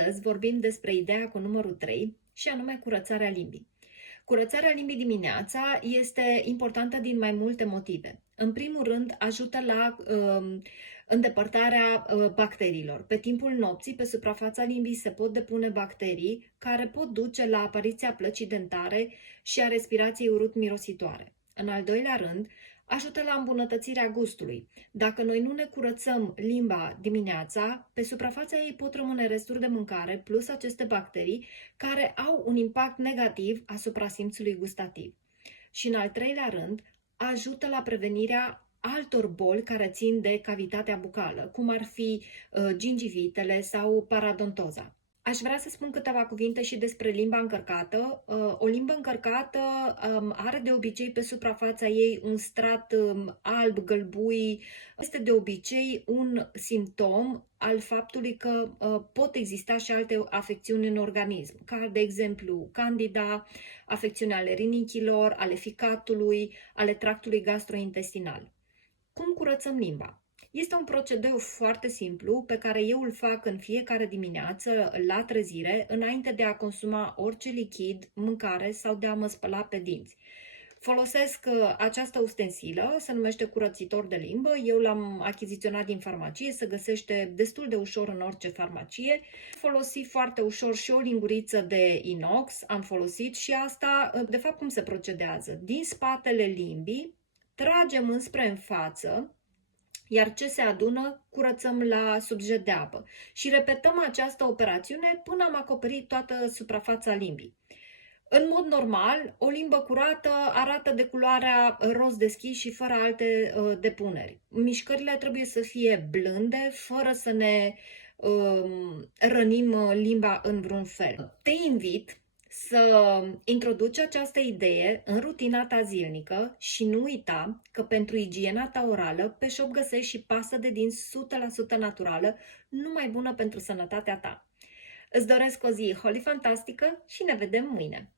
Astăzi vorbim despre ideea cu numărul 3 și anume curățarea limbii. Curățarea limbii dimineața este importantă din mai multe motive. În primul rând, ajută la îndepărtarea bacteriilor. Pe timpul nopții, pe suprafața limbii se pot depune bacterii care pot duce la apariția plăcii dentare și a respirației urât-mirositoare. În al doilea rând, ajută la îmbunătățirea gustului. Dacă noi nu ne curățăm limba dimineața, pe suprafața ei pot rămâne resturi de mâncare plus aceste bacterii care au un impact negativ asupra simțului gustativ. Și în al treilea rând, ajută la prevenirea altor boli care țin de cavitatea bucală, cum ar fi gingivitele sau paradontoza. Aș vrea să spun câteva cuvinte și despre limba încărcată. O limbă încărcată are de obicei pe suprafața ei un strat alb, gălbui. Este de obicei un simptom al faptului că pot exista și alte afecțiuni în organism, ca de exemplu candida, afecțiuni ale rinichilor, ale ficatului, ale tractului gastrointestinal. Cum curățăm limba? Este un procedeu foarte simplu pe care eu îl fac în fiecare dimineață la trezire, înainte de a consuma orice lichid, mâncare sau de a mă spăla pe dinți. Folosesc această ustensilă, se numește curățitor de limbă, eu l-am achiziționat din farmacie, se găsește destul de ușor în orice farmacie. Folosi foarte ușor și o linguriță de inox, am folosit și asta, de fapt cum se procedează? Din spatele limbii, tragem înspre în față, iar ce se adună, curățăm la subjet de apă. Și repetăm această operațiune până am acoperit toată suprafața limbii. În mod normal, o limbă curată arată de culoarea roz deschis și fără alte depuneri. Mișcările trebuie să fie blânde, fără să ne rănim limba în vreun fel. Te invit să introduci această idee în rutina ta zilnică și nu uita că pentru igiena ta orală pe shop găsești și pastă de dinți 100% naturală, numai bună pentru sănătatea ta. Îți doresc o zi holifantastică și ne vedem mâine!